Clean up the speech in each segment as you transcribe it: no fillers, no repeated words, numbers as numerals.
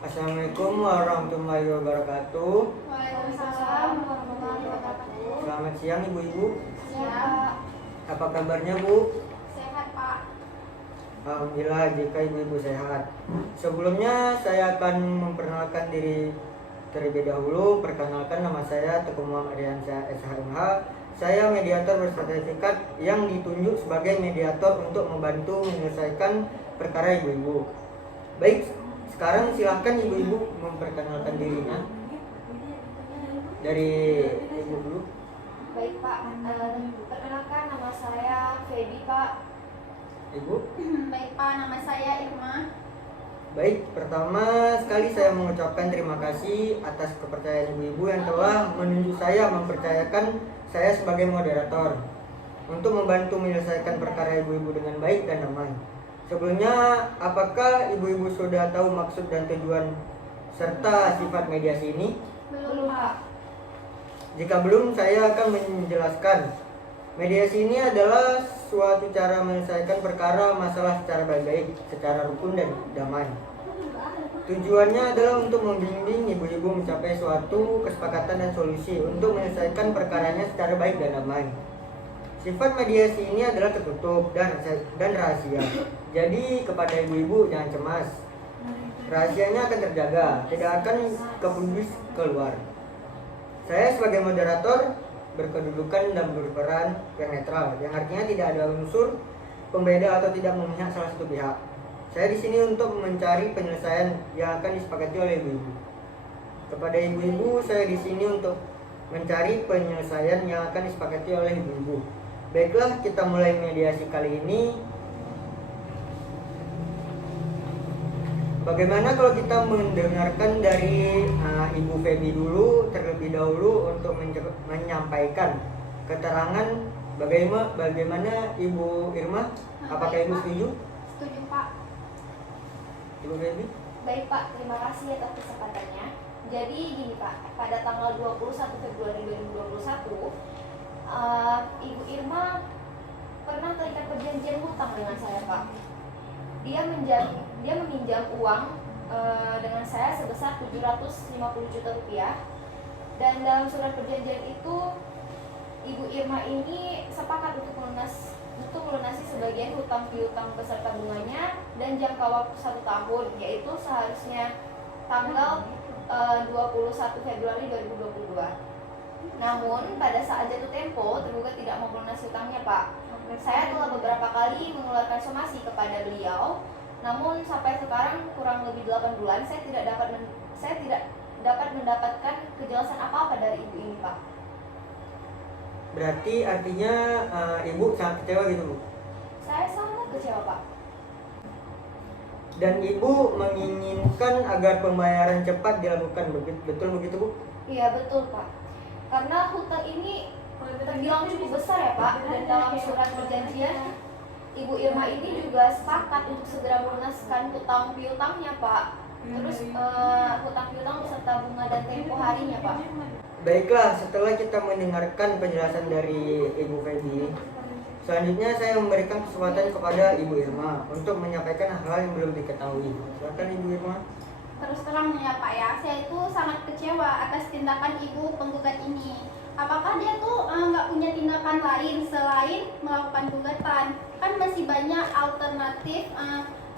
Assalamualaikum warahmatullahi wabarakatuh. Waalaikumsalam warahmatullahi wabarakatuh. Selamat siang ibu-ibu. Siap. Apa kabarnya bu? Sehat Pak. Alhamdulillah jika ibu-ibu sehat. Sebelumnya saya akan memperkenalkan diri terlebih dahulu. Perkenalkan, nama saya Teguh Muhammad Aryansyah SHMH. Saya mediator bersertifikat yang ditunjuk sebagai mediator untuk membantu menyelesaikan perkara ibu-ibu. Baik, sekarang silakan ibu-ibu memperkenalkan dirinya. Dari ibu dulu. Baik Pak. Perkenalkan, nama saya Feby Pak. Ibu. Baik Pak, nama saya Irma. Baik, pertama sekali saya mengucapkan terima kasih atas kepercayaan ibu-ibu yang telah menunjuk saya mempercayakan saya sebagai moderator untuk membantu menyelesaikan perkara ibu-ibu dengan baik dan aman. Sebelumnya, apakah ibu-ibu sudah tahu maksud dan tujuan serta sifat mediasi ini? Belum Pak. Jika belum, saya akan menjelaskan. Mediasi ini adalah suatu cara menyelesaikan perkara masalah secara baik-baik, secara rukun dan damai. Tujuannya adalah untuk membimbing ibu-ibu mencapai suatu kesepakatan dan solusi untuk menyelesaikan perkaranya secara baik dan damai. Sifat mediasi ini adalah tertutup dan rahasia. Jadi kepada ibu-ibu jangan cemas. Rahasianya akan terjaga, tidak akan kepublis keluar. Saya sebagai moderator berkedudukan dan berperan yang netral, yang artinya tidak ada unsur pembeda atau tidak memihak salah satu pihak. Saya di sini untuk mencari penyelesaian yang akan disepakati oleh ibu-ibu. Kepada ibu-ibu, saya di sini untuk mencari penyelesaian yang akan disepakati oleh ibu-ibu. Baiklah, kita mulai mediasi kali ini. Bagaimana kalau kita mendengarkan dari Ibu Feby dulu terlebih dahulu untuk menyampaikan keterangan bagaimana Ibu Irma? Apakah Ibu setuju? Setuju Pak. Ibu Feby? Baik Pak, terima kasih atas kesempatannya. Jadi gini Pak, pada tanggal 21 Februari 2021 Ibu Irma pernah terikat perjanjian hutang dengan saya Pak. Dia meminjam uang dengan saya sebesar 750 juta rupiah. Dan dalam surat perjanjian itu Ibu Irma ini sepakat untuk melunasi sebagian hutang piutang beserta bunganya dan jangka waktu 1 tahun, yaitu seharusnya tanggal 21 Februari 2022. Namun pada saat jatuh tempo tergugat tidak mau melunasi hutangnya Pak. Saya telah beberapa kali mengeluarkan somasi kepada beliau, namun sampai sekarang kurang lebih 8 bulan saya tidak dapat mendapatkan kejelasan apa-apa dari ibu ini Pak. Berarti artinya ibu sangat kecewa gitu bu? Saya sangat kecewa Pak. Dan ibu menginginkan agar pembayaran cepat dilakukan, betul begitu bu? Iya betul Pak. Karena hutang ini terbilang cukup besar ya Pak. Dan dalam surat perjanjian Ibu Irma ini juga sepakat untuk segera melunaskan hutang piutangnya Pak. Terus hutang piutang beserta bunga dan tempo harinya Pak. Baiklah, setelah kita mendengarkan penjelasan dari Ibu Feby, selanjutnya saya memberikan kesempatan kepada Ibu Irma untuk menyampaikan hal-hal yang belum diketahui. Silakan Ibu Irma. Terus terang ya Pak ya, saya itu sangat kecewa atas tindakan ibu penggugat ini. Apakah dia tuh nggak punya tindakan lain selain melakukan gugatan? Kan masih banyak alternatif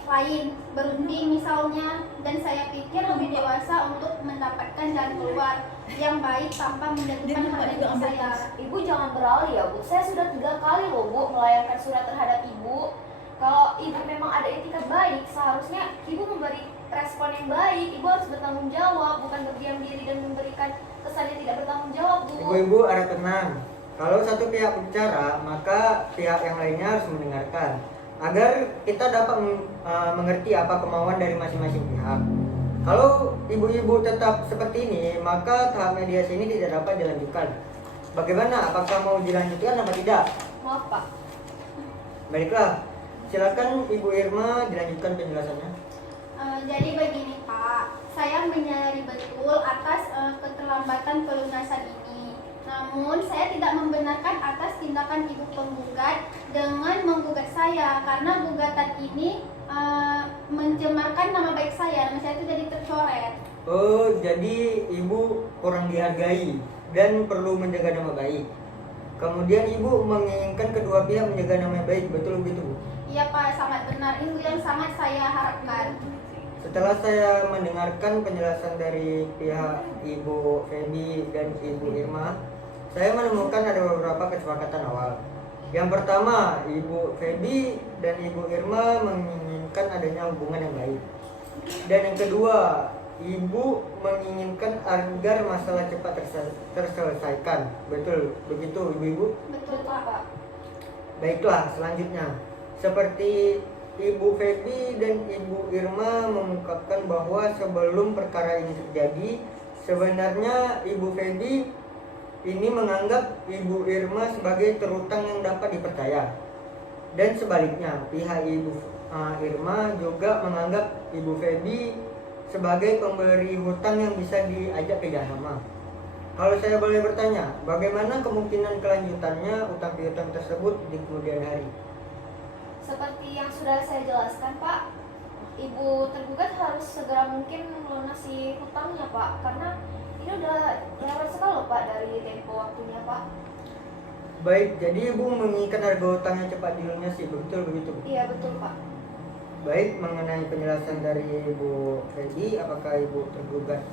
lain, berunding misalnya. Dan saya pikir lebih dewasa untuk mendapatkan jalan keluar yang baik tanpa menjatuhkan harga saya. Ibu jangan beralih ya Bu. Saya sudah 3 kali loh Bu melayangkan surat terhadap ibu. Kalau ibu memang ada etikat baik, seharusnya ibu memberi respon yang baik. Ibu harus bertanggung jawab, bukan berdiam diri dan memberikan kesan yang tidak bertanggung jawab Bu. Ibu-ibu harap tenang. Kalau satu pihak bicara, maka pihak yang lainnya harus mendengarkan agar kita dapat mengerti apa kemauan dari masing-masing pihak. Kalau ibu-ibu tetap seperti ini, maka tahap mediasi ini tidak dapat dilanjutkan. Bagaimana? Apakah mau dilanjutkan atau tidak? Maaf Pak. Baiklah, silakan Ibu Irma dilanjutkan penjelasannya. Jadi begini Pak, saya menyadari betul atas keterlambatan pelunasan ini. Namun saya tidak membenarkan atas tindakan ibu penggugat dengan menggugat saya, karena gugatan ini mencemarkan nama baik saya. Nama saya itu jadi tercoreng. Oh, jadi ibu kurang dihargai dan perlu menjaga nama baik. Kemudian ibu menginginkan kedua pihak menjaga nama baik, betul begitu Bu? Iya Pak, sangat benar. Itu yang sangat saya harapkan. Setelah saya mendengarkan penjelasan dari pihak Ibu Feby dan Ibu Irma, saya menemukan ada beberapa kesepakatan awal. Yang pertama, Ibu Feby dan Ibu Irma menginginkan adanya hubungan yang baik. Dan yang kedua, Ibu menginginkan agar masalah cepat terselesaikan. Betul begitu Ibu-ibu? Betul Betul Pak. Pak. Baiklah, selanjutnya. Seperti Ibu Feby dan Ibu Irma mengungkapkan bahwa sebelum perkara ini terjadi, sebenarnya Ibu Feby ini menganggap Ibu Irma sebagai terutang yang dapat dipercaya. Dan sebaliknya, pihak Ibu Irma juga menganggap Ibu Feby sebagai pemberi hutang yang bisa diajak kerjasama. Kalau saya boleh bertanya, bagaimana kemungkinan kelanjutannya utang piutang tersebut di kemudian hari? Seperti yang sudah saya jelaskan Pak, ibu tergugat harus segera mungkin melunasi hutangnya Pak, karena ini udah lewat sekali loh Pak dari tempo waktunya Pak. Baik, jadi ibu menginginkan harga hutangnya cepat dilunasi, betul begitu? Iya betul Pak. Baik, mengenai penjelasan dari Ibu Feby, apakah Ibu tergugat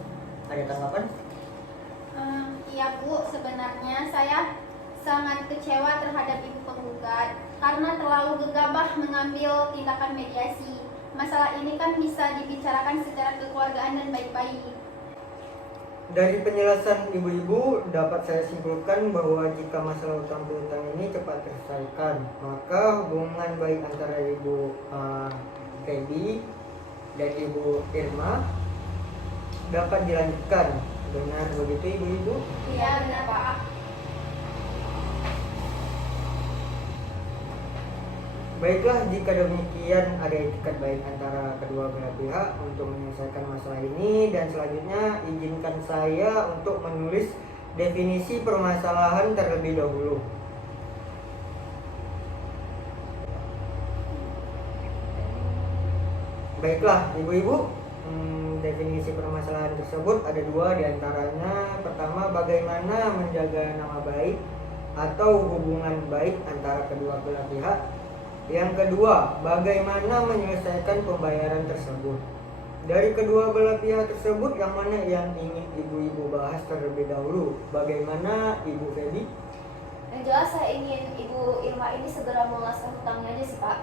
ada tanggapan? Iya Bu, sebenarnya saya sangat kecewa terhadap ibu penggugat karena terlalu gegabah mengambil tindakan mediasi. Masalah ini kan bisa dibicarakan secara kekeluargaan dan baik-baik. Dari penjelasan ibu-ibu dapat saya simpulkan bahwa jika masalah utang piutang ini cepat terselesaikan, maka hubungan baik antara Ibu Feby dan Ibu Irma dapat dilanjutkan. Benar begitu ibu-ibu? Iya benar Pak. Baiklah, jika demikian ada etikat baik antara kedua belah pihak untuk menyelesaikan masalah ini, dan selanjutnya izinkan saya untuk menulis definisi permasalahan terlebih dahulu. Baiklah ibu-ibu, definisi permasalahan tersebut ada dua diantaranya. Pertama, bagaimana menjaga nama baik atau hubungan baik antara kedua belah pihak. Yang kedua, bagaimana menyelesaikan pembayaran tersebut. Dari kedua belah pihak tersebut, yang mana yang ingin ibu-ibu bahas terlebih dahulu? Bagaimana Ibu Feby? Yang jelas saya ingin Ibu Irma ini segera melunaskan hutangnya aja sih Pak.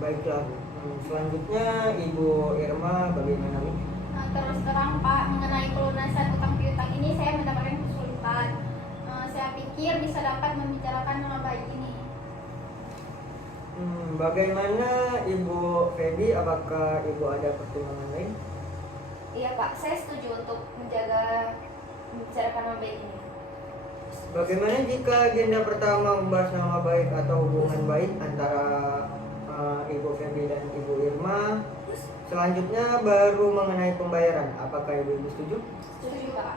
Baiklah, selanjutnya Ibu Irma bagaimana nih? Terus terang Pak, mengenai pelunasan utang piutang ini saya mendapatkan kesulitan. Saya pikir bisa dapat membicarakan nama baik ini. Bagaimana Ibu Feby? Apakah Ibu ada pertimbangan lain? Iya Pak, saya setuju untuk membicarakan nama baik ini. Bagaimana jika agenda pertama membahas nama baik atau hubungan baik antara Ibu Feby dan Ibu Irma, selanjutnya baru mengenai pembayaran? Apakah Ibu setuju? Setuju Pak.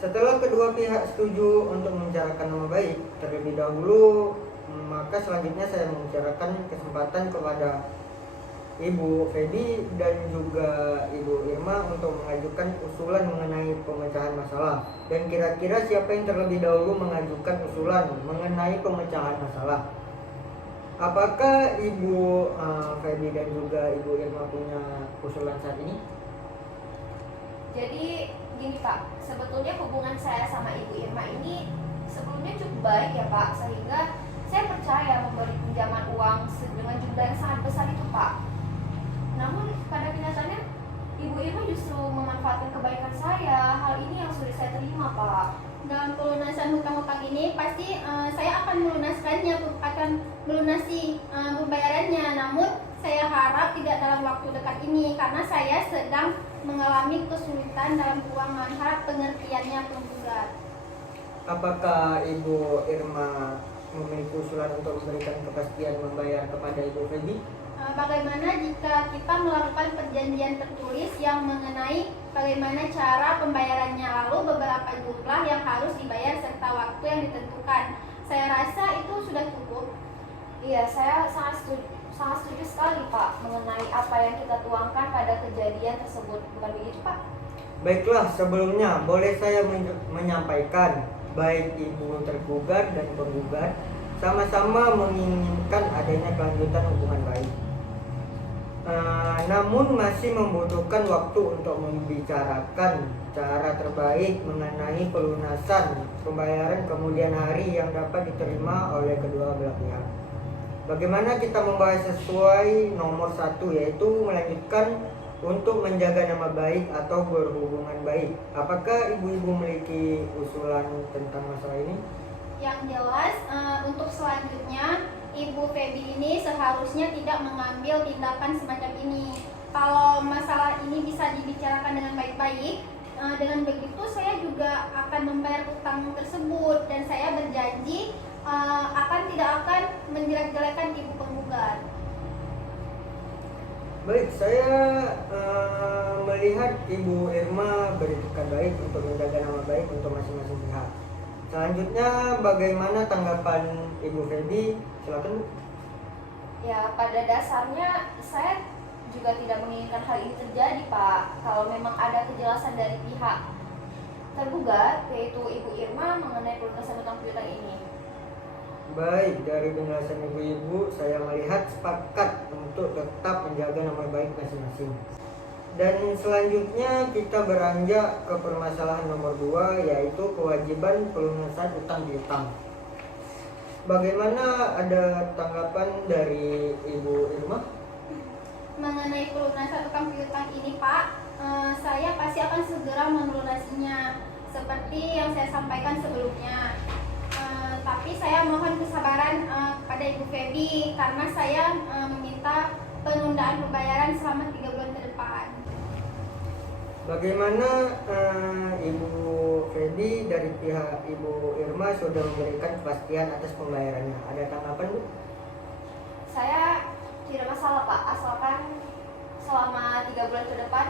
Setelah kedua pihak setuju untuk membicarakan nama baik terlebih dahulu, maka selanjutnya saya membicarakan kesempatan kepada Ibu Feby dan juga Ibu Irma untuk mengajukan usulan mengenai pemecahan masalah. Dan kira-kira siapa yang terlebih dahulu mengajukan usulan mengenai pemecahan masalah? Apakah Ibu Feby dan juga Ibu Irma punya usulan saat ini? Jadi gini Pak, sebetulnya hubungan saya sama Ibu Irma ini sebelumnya cukup baik ya Pak, sehingga saya percaya memberi pinjaman uang dengan jumlah yang sangat besar itu Pak. Namun pada kenyataannya Ibu Irma justru memanfaatkan kebaikan saya. Hal ini yang sulit saya terima Pak. Dalam pelunasan hutang-hutang ini pasti saya akan melunasi pembayarannya. Namun saya harap tidak dalam waktu dekat ini karena saya sedang mengalami kesulitan dalam keuangan. Harap pengertiannya penggugat. Apakah Ibu Irma memiliki usulan untuk memberikan kepastian membayar kepada Ibu Feby? Bagaimana jika kita melakukan perjanjian tertulis yang mengenai bagaimana cara pembayarannya, lalu beberapa jumlah yang harus dibayar serta waktu yang ditentukan? Saya rasa itu sudah cukup. Iya, saya sangat sangat setuju sekali Pak mengenai apa yang kita tuangkan pada kejadian tersebut, bukan begitu Pak? Baiklah, sebelumnya boleh saya menyampaikan baik ibu tergugat dan penggugat sama-sama menginginkan adanya kelanjutan hubungan baik. Namun masih membutuhkan waktu untuk membicarakan cara terbaik mengenai pelunasan pembayaran kemudian hari yang dapat diterima oleh kedua belah pihak. Bagaimana kita membahas sesuai nomor 1, yaitu melanjutkan untuk menjaga nama baik atau berhubungan baik. Apakah ibu-ibu memiliki usulan tentang masalah ini? Yang jelas, untuk selanjutnya Ibu Feby ini seharusnya tidak mengambil tindakan semacam ini. Kalau masalah ini bisa dibicarakan dengan baik-baik, dengan begitu saya juga akan membayar utang tersebut dan saya berjanji tidak akan menjelek-jelekan ibu penggugat. Baik, saya melihat Ibu Irma beritikat baik untuk menjaga nama baik untuk masing-masing pihak. Selanjutnya, bagaimana tanggapan Ibu Feby? Silakan, Bu. Ya, pada dasarnya saya juga tidak menginginkan hal ini terjadi, Pak. Kalau memang ada kejelasan dari pihak tergugat, yaitu Ibu Irma mengenai pelunasan utang piutang ini. Baik, dari penjelasan ibu-ibu, saya melihat sepakat untuk tetap menjaga nama baik masing-masing. Dan selanjutnya kita beranjak ke permasalahan nomor 2, yaitu kewajiban pelunasan utang piutang. Bagaimana, ada tanggapan dari Ibu Irma? Mengenai pelunasan utang piutang ini Pak, saya pasti akan segera melunasinya seperti yang saya sampaikan sebelumnya. Tapi saya mohon kesabaran pada Ibu Feby karena saya meminta penundaan pembayaran selama 3 bulan ke depan. Bagaimana Ibu Feby dari pihak Ibu Irma sudah memberikan kepastian atas pembayarannya? Ada tanggapan, Bu? Saya tidak masalah, Pak, asalkan selama 3 bulan ke depan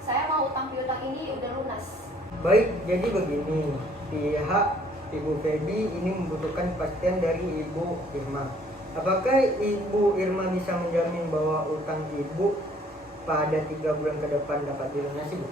saya mau utang piutang ini udah lunas. Baik, jadi begini, pihak Ibu Feby ini membutuhkan kepastian dari Ibu Irma. Apakah Ibu Irma bisa menjamin bahwa utang Ibu pada 3 bulan ke depan dapat dilunasi, Bu?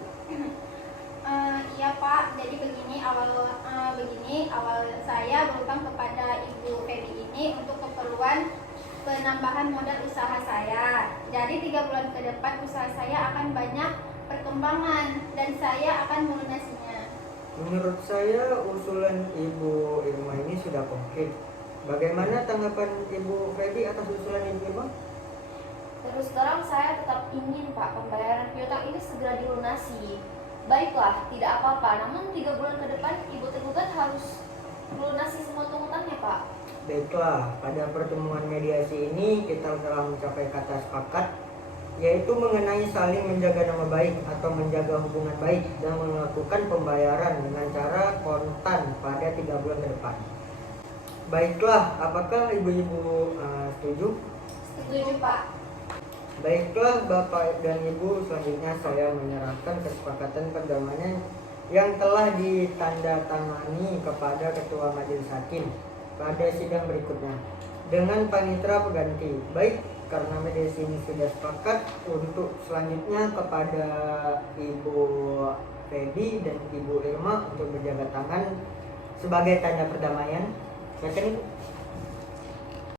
Iya Pak, jadi begini awal saya berutang kepada Ibu Feby ini untuk keperluan penambahan modal usaha saya. Jadi 3 bulan ke depan usaha saya akan banyak perkembangan dan saya akan melunasinya. Menurut saya usulan Ibu Irma ini sudah konkret. Bagaimana tanggapan Ibu Feby atas usulan Ibu Irma? Terus terang saya tetap ingin, Pak, pembayaran piutang ini segera dilunasi. Baiklah, tidak apa-apa. Namun 3 bulan ke depan ibu tergugat harus melunasi semua utang-utangnya, Pak. Baiklah, pada pertemuan mediasi ini kita telah mencapai kata sepakat, yaitu mengenai saling menjaga nama baik atau menjaga hubungan baik dan melakukan pembayaran dengan cara kontan pada 3 bulan ke depan. Baiklah, apakah ibu-ibu setuju? Setuju Pak. Baiklah Bapak dan Ibu, selanjutnya saya menyerahkan kesepakatan perdamaian yang telah ditandatangani kepada Ketua Majelis Hakim pada sidang berikutnya dengan panitera pengganti. Baik, karena mediasi ini sudah sepakat, untuk selanjutnya kepada Ibu Feby dan Ibu Irma untuk berjabat tangan sebagai tanda perdamaian. Silakan, Ibu.